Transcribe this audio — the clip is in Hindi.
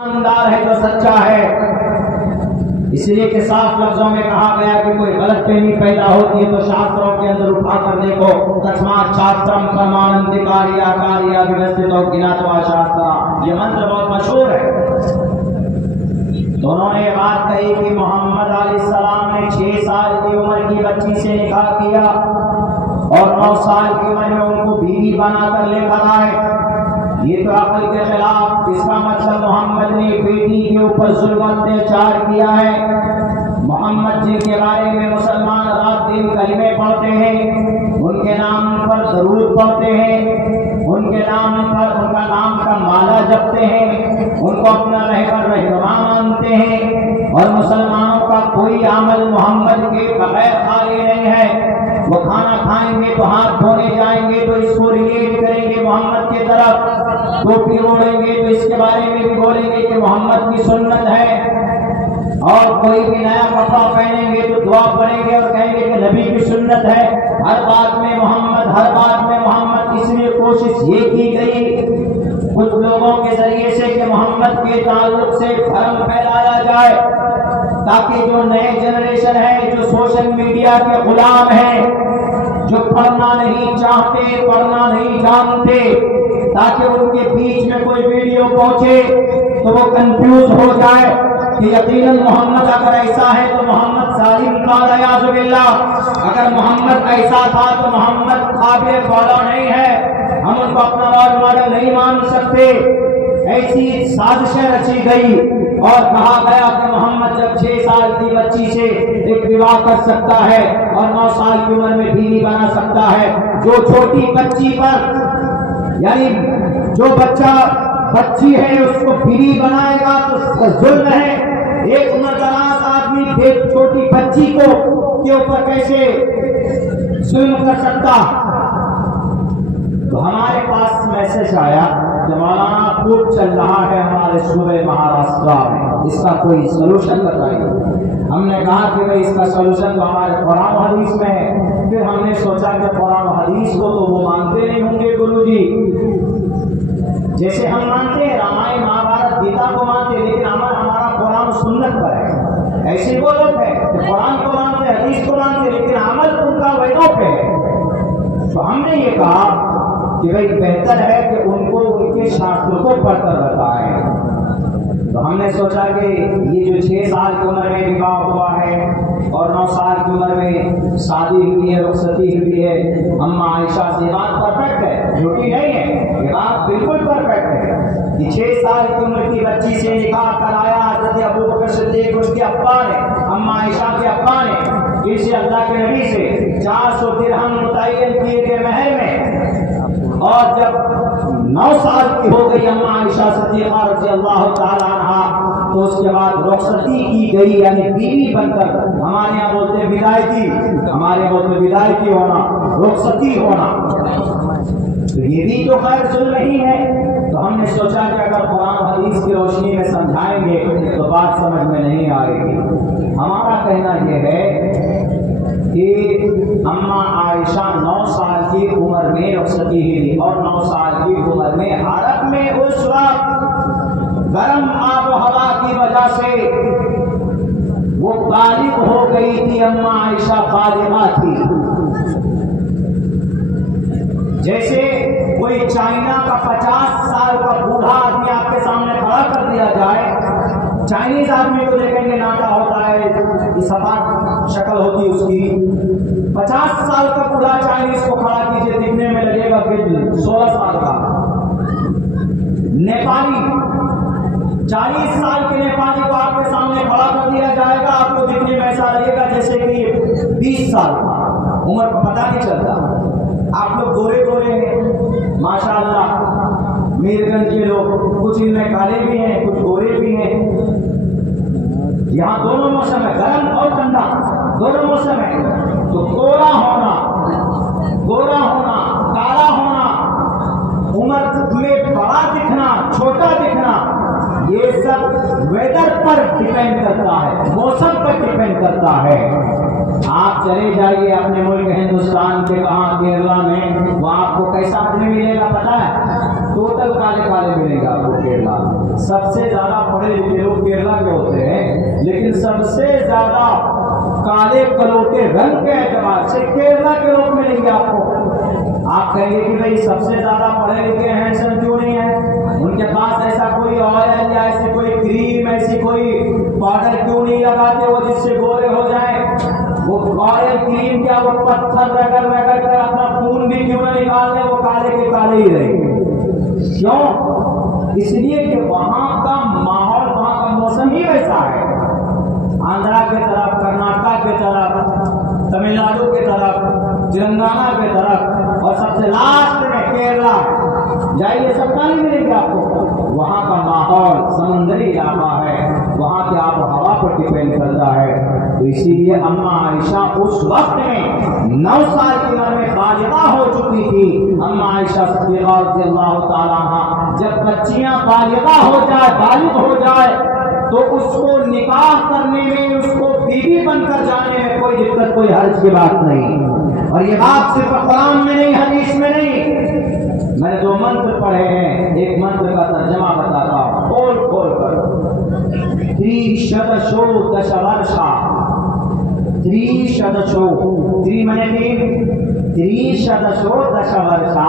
ईमानदार है जो सच्चा है। इसलिए कि साफ लफ्जों में कहा गया कि कोई गलतफहमी पैदा होती है तो शास्त्रों के अंदर उठा करने को तस्मात् शास्त्रम प्रमाणंतिकारिया कार्या व्यवस्थितो ज्ञात्वा शास्त्र, ये मंत्र बहुत मशहूर है। दोनों ने बात कही कि मोहम्मद अलैहिस्सलाम ने 6 साल की उम्र की बच्ची से निकाह किया और 9 साल की उम्र में उनको बीवी बनाकर लेकर आए। ये तो अकल के खिलाफ, इसका मतलब मोहम्मद ने बेटी के ऊपर जुल्म अत्याचार किया है। मोहम्मद जी के बारे में मुसलमान रात दिन कलमे पढ़ते हैं, उनके नाम पर दरूद पढ़ते हैं, उनके नाम पर उनका नाम का माला जपते हैं, उनको अपना रहनुमा मानते हैं और मुसलमानों का कोई अमल मोहम्मद के बगैर खाली नहीं है। वो खाना खाएंगे तो हाथ धोने जाएंगे तो इसको रिलेट करेंगे मोहम्मद की तरफ, टोपी ओढ़ेंगे तो इसके बारे में भी बोलेंगे कि मोहम्मद की सुन्नत है, और कोई भी नया कपड़ा पहनेंगे तो दुआ पढ़ेंगे और कहेंगे कि नबी की सुन्नत है। हर बात में मोहम्मद, हर बात में मोहम्मद। इसलिए कोशिश ये की गई कुछ लोगों के जरिए से कि मोहम्मद के ताल्लुक से भरम फैलाया जाए, ताकि जो नए जनरेशन है, जो सोशल मीडिया के गुलाम हैं, जो पढ़ना नहीं चाहते, पढ़ना नहीं जानते, ताकि उनके बीच में कोई वीडियो पहुंचे तो वो कंफ्यूज हो जाए कि यकीनन मोहम्मद अगर ऐसा है तो मोहम्मद जालिम था, नयाज़ु बिल्लाह। अगर मोहम्मद ऐसा था तो मोहम्मद काबिल फॉलो नहीं है, हम उनको अपना रोल मॉडल नहीं मान सकते। ऐसी साजिशें रची गई और कहा गया कि मोहम्मद जब 6 साल की बच्ची से एक विवाह कर सकता है और 9 साल की उम्र में बीवी बना सकता है। जो छोटी बच्ची पर, यानी जो बच्ची है उसको बीवी बनाएगा तो जुल्म है। एक उम्रदराज आदमी एक छोटी बच्ची को के ऊपर कैसे जुल्म कर सकता। तो हमारे पास मैसेज आया कि मौलाना खूब चल रहा है हमारे सूबे महाराष्ट्र में, इसका कोई सोल्यूशन बताइए। हमने कहा कि भाई इसका सोल्यूशन तो हमारे कुरान हदीस में है। फिर हमने सोचा कि कुरान हदीस को तो वो मानते नहीं होंगे गुरुजी, जैसे हम मानते हैं रामायण महाभारत गीता को मानते, लेकिन हमारा कुरान सुन्नत पर है। ऐसे वो लोग हैं कुरान को मानते, हदीस को मानते, लेकिन अमल उनका वेदों पे है। तो हमने ये कहा कि भाई बेहतर है कि उनको उनके शास्त्रों को पढ़कर बताएं। तो हमने सोचा कि ये जो 6 साल की उम्र में विवाह हुआ है और 9 साल की उम्र में शादी हुई है, रुखसती हुई है, अम्मा आयशा से बात परफेक्ट है, झूठी नहीं है, ये बात बिल्कुल परफेक्ट है कि 6 साल की उम्र की बच्ची से निकाह कराया हज़रत अबू बकर सिद्दीक़, उसके अब्बा ने, अम्मा आयशा के अब्बा ने, इसे अल्लाह के नबी से 400 दिरहम मुतय्यन किए गए महर में। और जब 9 साल की हो गई अम्मा आयशा सिद्दीक़ा रज़ियल्लाहु ताला अन्हा, तो उसके बाद रुखसती की गई, यानी बीवी बनकर, हमारे यहाँ बोलते विदायकी, हमारे बोलते विदायकी होना, रुखसती होना। तो ये भी तो खैर जुल्म ही है। तो हमने सोचा कि अगर कुरान हदीस की रोशनी में समझाएंगे तो बात समझ में नहीं आएगी। हमारा कहना यह है कि अम्मा आयशा 9 साल की उम्र में रुखसती हुई और 9 साल की उम्र में अरब में उस वक्त गर्म आब हवा की वजह से वो बालिग हो गई थी। अम्मा आयशा बालिगा थी। जैसे कोई चाइना का 50 साल का बूढ़ा आदमी आपके सामने खड़ा कर दिया जाए, चाइनीज आदमी को देखेंगे नाटा होता है, सफाद शक्ल होती है उसकी। 50 साल का बूढ़ा चाइनीज को खड़ा कीजिए, दिखने में लगेगा फिर 16 साल का। नेपाली 40 साल के नेपाली को आपके सामने खड़ा कर दिया जाएगा, आपको दिखने में ऐसा लगेगा जैसे कि 20 साल का। उम्र का पता नहीं चलता। आप लोग गोरे गोरे हैं माशाअल्लाह, मीरगंज के लोग, कुछ इनमें काले भी हैं, कुछ गोरे भी हैं। यहाँ दोनों मौसम है, गर्म और ठंडा, दोनों मौसम है। तो गोरा होना, काला होना, उम्र में बड़ा दिखना, छोटा दिखना, ये सब वेदर पर डिपेंड करता है, मौसम पर डिपेंड करता है। आप चले जाइए अपने मुल्क हिंदुस्तान के कहाँ, केरला में, वहाँ आपको कैसा आदमी मिलेगा पता है? टोटल काले काले मिलेगा आपको केरला। सबसे ज्यादा पढ़े लिखे लोग केरला के होते हैं, लेकिन सबसे ज्यादा काले कलोटे रंग के एतबार से केरला के लोग मिलेंगे आपको। आप कहेंगे कि भाई सबसे ज्यादा पढ़े लिखे हैंडसम क्यों नहीं है, उनके पास ऐसा कोई ऑयल या ऐसी कोई क्रीम, ऐसी कोई पाउडर क्यों नहीं लगाते वो जिससे गोरे हो जाए। वो ऑयल क्रीम क्या, वो पत्थर रगड़ रगड़ कर अपना खून भी क्यों ना निकाल दे, वो काले के काले ही रहेंगे। क्यों? इसलिए कि वहां का माहौल, वहां का मौसम ही वैसा है। आंध्रा के तरफ, कर्नाटक के तरफ, तमिलनाडु के तरफ, तेलंगाना के तरफ, और सबसे लास्ट में केरला जाइए, सब पानी मिलेगा आपको। वहां का माहौल समुद्री इलाका है, वहां के आब हवा पर डिपेंड करता है। तो इसीलिए अम्मा आयशा उस वक्त में 9 साल की उम्र में बालिगा हो चुकी थी। अम्मा आयशा सिद्दीक़ा रज़ियल्लाहु ताला अन्हा, जब बच्चियां बालिगा हो जाए, बालिग हो जाए, तो उसको निकाह करने में, उसको बीवी बनकर जाने में कोई दिक्कत, कोई हर्ज की बात नहीं। और ये बात सिर्फ कुरान में नहीं, हदीस में नहीं। मैंने 2 मंत्र पढ़े हैं, एक मंत्र का तर्जमा बताता हूं खोल खोल कर। त्रिशतशो दशवर्षा, त्रिशतशो, त्रि मैंने 3, त्रिशतशो दशवर्षा,